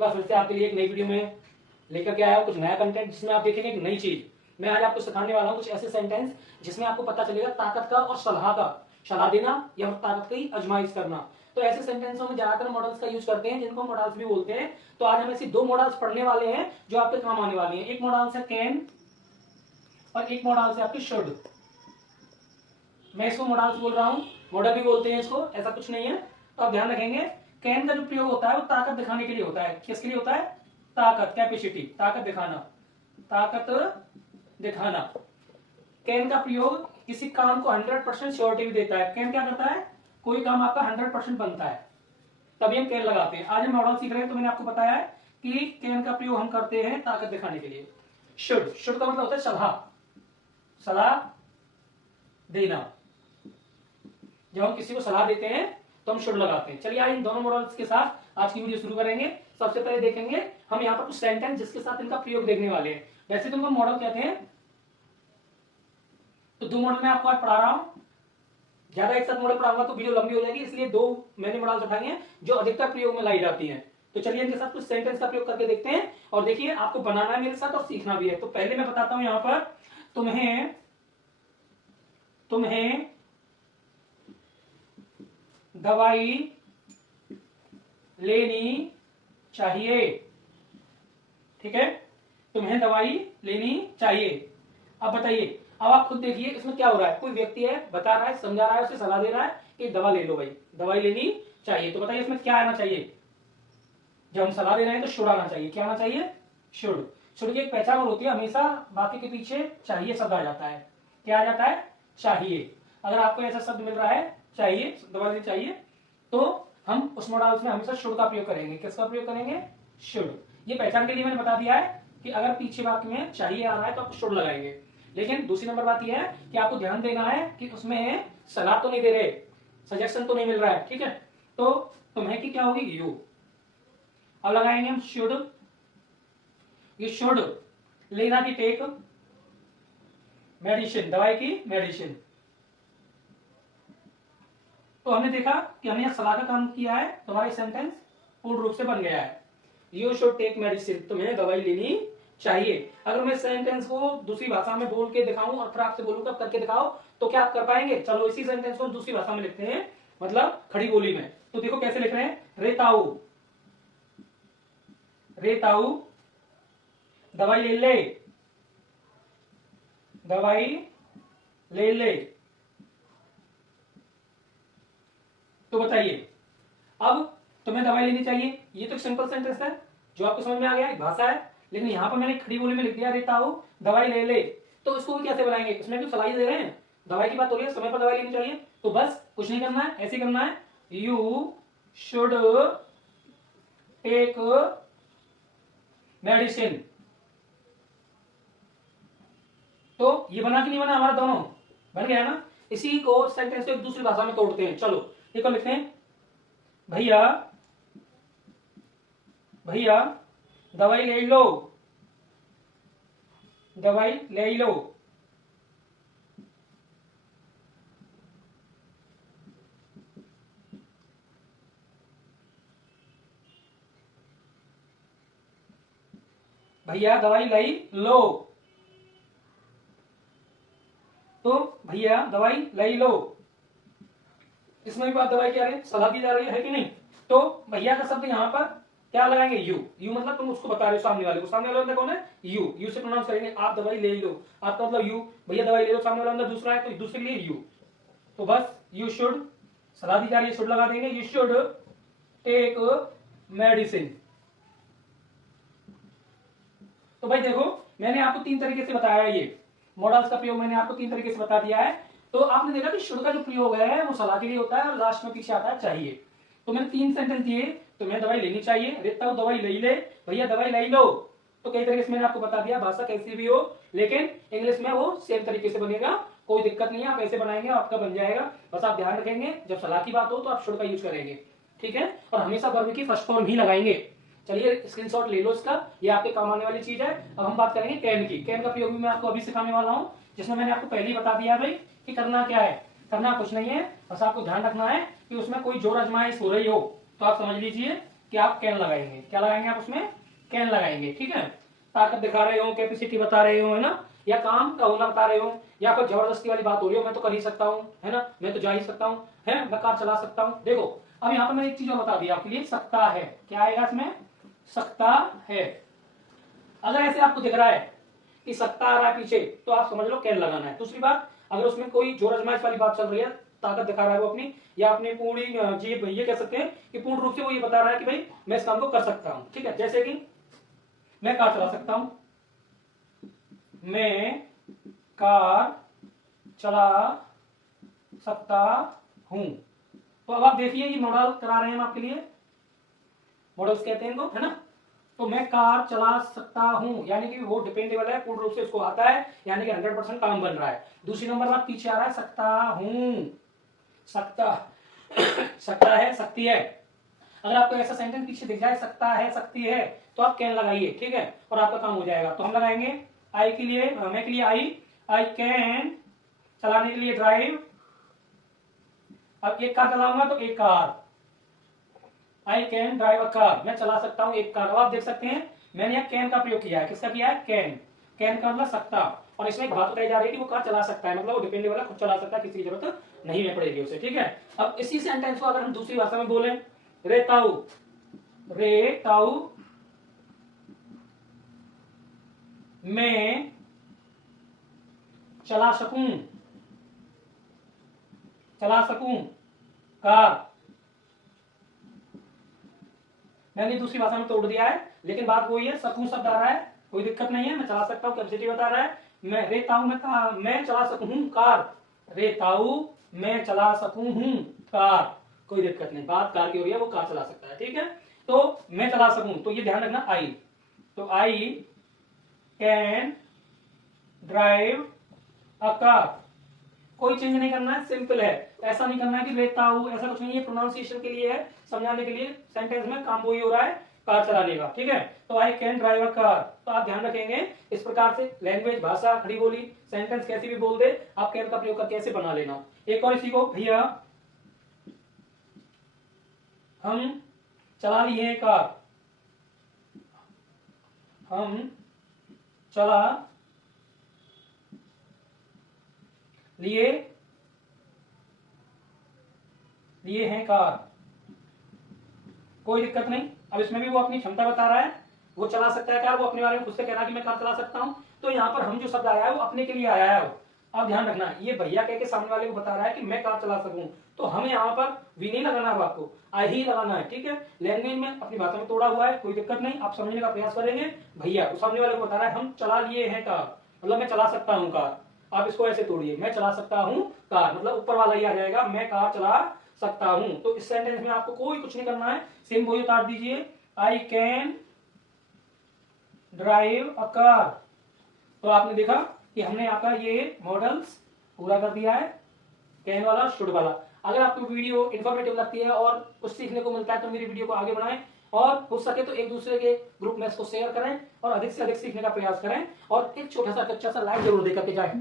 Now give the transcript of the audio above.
बार फिर से आपके लिए एक नई वीडियो में लेकर के आया हूं कुछ नया कंटेंट, जिसमें आप देखेंगे एक नई चीज। मैं आज आपको सिखाने वाला हूं कुछ ऐसे सेंटेंस जिसमें आपको पता चलेगा ताकत का और सलाह का, सलाह देना या ताकत की आजमाइश करना। तो ऐसे सेंटेंसों में ज्यादातर मॉडल्स का यूज करते हैं, जिनको मॉडल्स भी बोलते हैं। तो आज हम ऐसी दो मॉडल्स पढ़ने वाले हैं जो आपके काम आने वाली हैं। एक मॉडल है कैन और एक मॉडल है आपकी शुड। मैं इसको मॉडल्स बोल रहा हूं, मॉडल भी बोलते हैं इसको, ऐसा कुछ नहीं है। तो आप ध्यान रखेंगे, कैन का जो प्रयोग होता है वो ताकत दिखाने के लिए होता है। किसके लिए होता है? ताकत, कैपेसिटी, ताकत दिखाना, ताकत दिखाना। कैन का प्रयोग किसी काम को 100% श्योरिटी भी देता है। कैन क्या करता है? कोई काम आपका 100% बनता है, तभी हम कैन लगाते हैं। आज हम मॉडल सीख रहे हैं, तो मैंने आपको बताया है कि कैन का प्रयोग हम करते हैं ताकत दिखाने के लिए। शुड, शुड का मतलब होता है सलाह, सलाह देना। जब हम किसी को सलाह देते हैं तो हम शुड लगाते हैं। चलिए आज इन दोनों मॉडल्स के साथ आज की वीडियो शुरू करेंगे। सबसे पहले देखेंगे हम यहाँ पर कुछ सेंटेंस जिसके साथ इनका प्रयोग देखने वाले हैं। वैसे तो इनको मॉडल कहते हैं, तो दो मॉडल मैं आपको आज पढ़ा रहा हूं। ज्यादा एक साथ मॉडल पढ़ाऊंगा तो वीडियो लंबी हो जाएगी, इसलिए दो मैंने मॉडल्स उठाए हैं जो अधिकतर प्रयोग में लाई जाती हैं। तो चलिए इनके साथ कुछ सेंटेंस का प्रयोग करके देखते हैं, और देखिए आपको बनाना है मेरे साथ और सीखना भी है। तो पहले मैं बताता हूं यहां पर, तुम्हें दवाई लेनी चाहिए। ठीक है, तुम्हें दवाई लेनी चाहिए। अब बताइए, अब आप खुद देखिए इसमें क्या हो रहा है। कोई व्यक्ति है, बता रहा है, समझा रहा है, उसे सलाह दे रहा है कि दवा ले लो भाई, दवाई लेनी चाहिए। तो बताइए इसमें क्या आना चाहिए? जब हम सलाह दे रहे हैं तो शुड आना चाहिए। क्या आना चाहिए? शुड। शुड की एक पहचान और होती है, हमेशा बाकी के पीछे चाहिए शब्द आ जाता है। क्या आ जाता है? चाहिए। अगर आपको ऐसा शब्द मिल रहा है चाहिए, दवा लेनी चाहिए, तो हम उस मॉडल्स में हमेशा शुड का प्रयोग करेंगे। किसका प्रयोग करेंगे? शुड। ये पहचान के लिए मैंने बता दिया है कि अगर पीछे वाक्य में चाहिए आ रहा है तो आप शुड लगाएंगे। लेकिन दूसरी नंबर बात यह है कि आपको ध्यान देना है कि उसमें सलाह तो नहीं दे रहे, सजेशन तो नहीं मिल रहा है। ठीक है, तो तुम्हें की क्या होगी? यू। अब लगाएंगे हम शुड। ये शुड लेना की टेक मेडिसिन, दवाई की मेडिसिन। तो हमने देखा कि हमने यहां सलाह का काम किया है, तुम्हारा सेंटेंस पूर्ण रूप से बन गया है। यू शुड टेक मेडिसिन, तुम्हें दवाई लेनी चाहिए। अगर मैं सेंटेंस को दूसरी भाषा में बोल के दिखाऊं और फिर आपसे बोलूं कब करके दिखाओ, तो क्या आप कर पाएंगे? चलो इसी सेंटेंस को हम दूसरी भाषा में लिखते हैं, मतलब खड़ी बोली में। तो देखो कैसे लिख रहे हैं। रेताऊ, रेताऊ दवाई ले ले, दवाई ले ले। तो बताइए, अब तुम्हें दवाई लेनी चाहिए, ये तो सिंपल सेंटेंस है जो आपको समझ में आ गया, भाषा है। लेकिन यहां पर मैंने खड़ी बोली में लिख दिया रेताऊ दवाई ले ले। तो इसको भी कैसे बनाएंगे? इसमें भी सलाह दे रहे हैं, दवाई की बात हो रही है, समय पर दवाई लेनी चाहिए। तो बस कुछ नहीं करना है, ऐसे करना है, यू शुड टेक मेडिसिन। तो ये बना कि नहीं बना? हमारा दोनों बन गया ना। इसी को सेंटेंस को एक दूसरी भाषा में तोड़ते हैं। चलो देखो, लिखते हैं भैया, भैया दवाई ले लो, दवाई ले लो। भैया दवाई ले लो, तो भैया दवाई ले लो। इसमें भी बात दवाई की आ रही है, सलाह दी जा रही है कि नहीं? तो भैया का शब्द यहां पर क्या लगाएंगे? यू। यू मतलब तुम उसको बता रहे हो सामने वाले को, सामने वाला बंदा कौन है? यू। यू से प्रोनाउंस करेंगे, आप दवाई ले लो, आपका मतलब यू, भैया दवाई ले लो, सामने वाला बंदा दूसरा है तो दूसरे के लिए यू। तो बस यू शुड, सलाह दी जा रही है, शुड लगा देंगे। You should take medicine. तो भाई देखो, मैंने आपको तीन तरीके से बताया है, ये मॉडल्स का प्रयोग मैंने आपको तीन तरीके से बता दिया है। तो आपने देखा कि शुड का जो प्रयोग है वो सलाह के लिए होता है और लास्ट में पीछे आता है चाहिए। तो मैंने तीन सेंटेंस दिए, तुम्हें दवाई लेनी चाहिए, रेताऊ दवाई ले ले, भैया दवाई ले लो। तो कई तरीके से मैंने आपको बता दिया, भाषा कैसी भी हो, लेकिन इंग्लिश में वो सेम तरीके से बनेगा, कोई दिक्कत नहीं है। आप ऐसे बनाएंगे आपका बन जाएगा। बस आप ध्यान रखेंगे जब सलाह की बात हो तो आप शुड का यूज करेंगे। ठीक है, और हमेशा वर्ब की फर्स्ट फॉर्म ही लगाएंगे। चलिए स्क्रीनशॉट ले लो इसका, ये आपके काम आने वाली चीज है। अब हम बात करेंगे कैन की। कैन का प्रयोग भी मैं आपको अभी सिखाने वाला हूं, जिसमें मैंने आपको पहले ही बता दिया भाई कि करना क्या है। करना कुछ नहीं है, बस आपको ध्यान रखना है कि उसमें कोई जोर आजमाइश हो रही हो तो आप समझ लीजिए कि आप कैन लगाएंगे। क्या लगाएंगे आप उसमें? कैन लगाएंगे, ठीक है। ताकत दिखा रहे हो, कैपेसिटी बता रहे हो, है ना, या काम का होना बता रहे हो, या कोई जबरदस्ती वाली बात हो रही हो, मैं तो कर ही सकता हूँ, है ना, मैं तो जा ही सकता हूँ, है, मैं कार चला सकता हूँ। देखो अब यहाँ पर मैंने एक चीज और बता दी आपके लिए, सकता है। क्या आएगा इसमें? सकता है। अगर ऐसे आपको दिख रहा है कि सकता आ रहा है पीछे, तो आप समझ लो कैन लगाना है। दूसरी बात, अगर उसमें कोई जोर आजमाइश वाली बात चल रही है, ताकत दिखा रहा है वो अपनी, या अपनी पूरी जी ये कह सकते हैं कि पूर्ण रूप से वो ये बता रहा है कि भाई मैं इस काम को कर सकता हूं, ठीक है। जैसे कि मैं कार चला सकता हूं, मैं कार चला सकता हूं। तो अब आप देखिए ये मॉडल करा रहे हैं हम आपके लिए, मॉडल्स कहते हैं इनको, है ना। तो मैं कार चला सकता हूं यानी कि वो डिपेंडेबल है, पूर्ण रूप से उसको आता है, यानी कि 100% काम बन रहा है। दूसरी नंबर बात पीछे आ रहा है सकता हूं, सकता सकता है, सकती है। अगर आपको ऐसा सेंटेंस पीछे दिख जाए सकता है, सकती है, तो आप कैन लगाइए, ठीक है, और आपका काम हो जाएगा। तो हम लगाएंगे आई के लिए, मैं के लिए आई कैन, चलाने के लिए ड्राइव। अब एक कार चलाऊंगा तो एक car, I can drive a car, मैं चला सकता हूं एक कार। अब आप देख सकते हैं मैंने यहाँ कैन का प्रयोग किया है। किसका किया है? कैन। कैन का मतलब सकता, और इसमें एक बात बताई जा रही है कि वो कार चला सकता है, मतलब वो डिपेंडेबल है, खुद चला सकता है, किसी की जरूरत नहीं है पड़ेगी उसे, ठीक है। अब इसी सेंटेंस को अगर हम दूसरी भाषा में बोले, रेताऊ, रेताऊ मैं चला सकूं, चला सकूं कार। मैंने दूसरी भाषा में तोड़ दिया है, लेकिन बात वही है, सकूं शब्द आ रहा है, कोई दिक्कत नहीं है, मैं चला सकता हूँ, कैपेसिटी बता रहा है। मैं रेताऊ मैं चला सकूं कार, रेताऊ मैं चला सकूं कार, कोई दिक्कत नहीं, बात कार की हो रही है, वो कार चला सकता है, ठीक है। तो मैं चला सकूं, तो ये ध्यान रखना आई, तो I can drive a car. कोई चेंज नहीं करना है, सिंपल है। ऐसा नहीं करना है कि रेताऊ, ऐसा कुछ नहीं है, प्रोनाउंसिएशन के लिए है, समझाने के लिए। सेंटेंस में काम वही हो रहा है, कार चलाने का, ठीक है। तो I can drive a car, तो आप ध्यान रखेंगे इस प्रकार से लैंग्वेज, भाषा, खड़ी बोली, सेंटेंस कैसी भी बोल दे, आप कैन का प्रयोग करके ऐसे बना लेना। एक और इसी को, भैया हम चला लिए कार, हम चला लिए हैं कार, कोई दिक्कत नहीं। अब इसमें भी वो अपनी क्षमता बता रहा है, वो चला सकता है कार, वो अपने बारे में खुद से कह रहा है कि मैं कार चला सकता हूं। तो यहाँ पर हम जो शब्द आया है वो अपने के लिए आया है। अब ध्यान रखना, ये भैया कह के सामने वाले को बता रहा है कि मैं कार चला सकूं, तो हमें यहाँ पर वी नहीं लगाना है, आपको आई ही लगाना है, ठीक है। लैंग्वेज में अपनी भाषा में तोड़ा हुआ है, कोई दिक्कत नहीं, आप समझने का प्रयास करेंगे। भैया तो सामने वाले को बता रहा है हम चला लिए हैं कार, मतलब मैं चला सकता हूँ कार। आप इसको ऐसे तोड़िए, मैं चला सकता हूँ कार, मतलब ऊपर वाला ही आ जाएगा, मैं कार चला सकता हूं। तो इस सेंटेंस में आपको कोई कुछ नहीं करना है, सेम वही उतार दीजिए, I can drive a car. तो आपने देखा कि हमने आपका ये मॉडल्स पूरा कर दिया है, कैन वाला, शुड वाला। अगर आपको वीडियो इन्फॉर्मेटिव लगती है और कुछ सीखने को मिलता है तो मेरी वीडियो को आगे बढ़ाएं, और हो सके तो एक दूसरे के ग्रुप में इसको शेयर करें और अधिक से अधिक सीखने का प्रयास करें, और एक छोटा सा कच्चा सा लाइक जरूर देकर के जाए।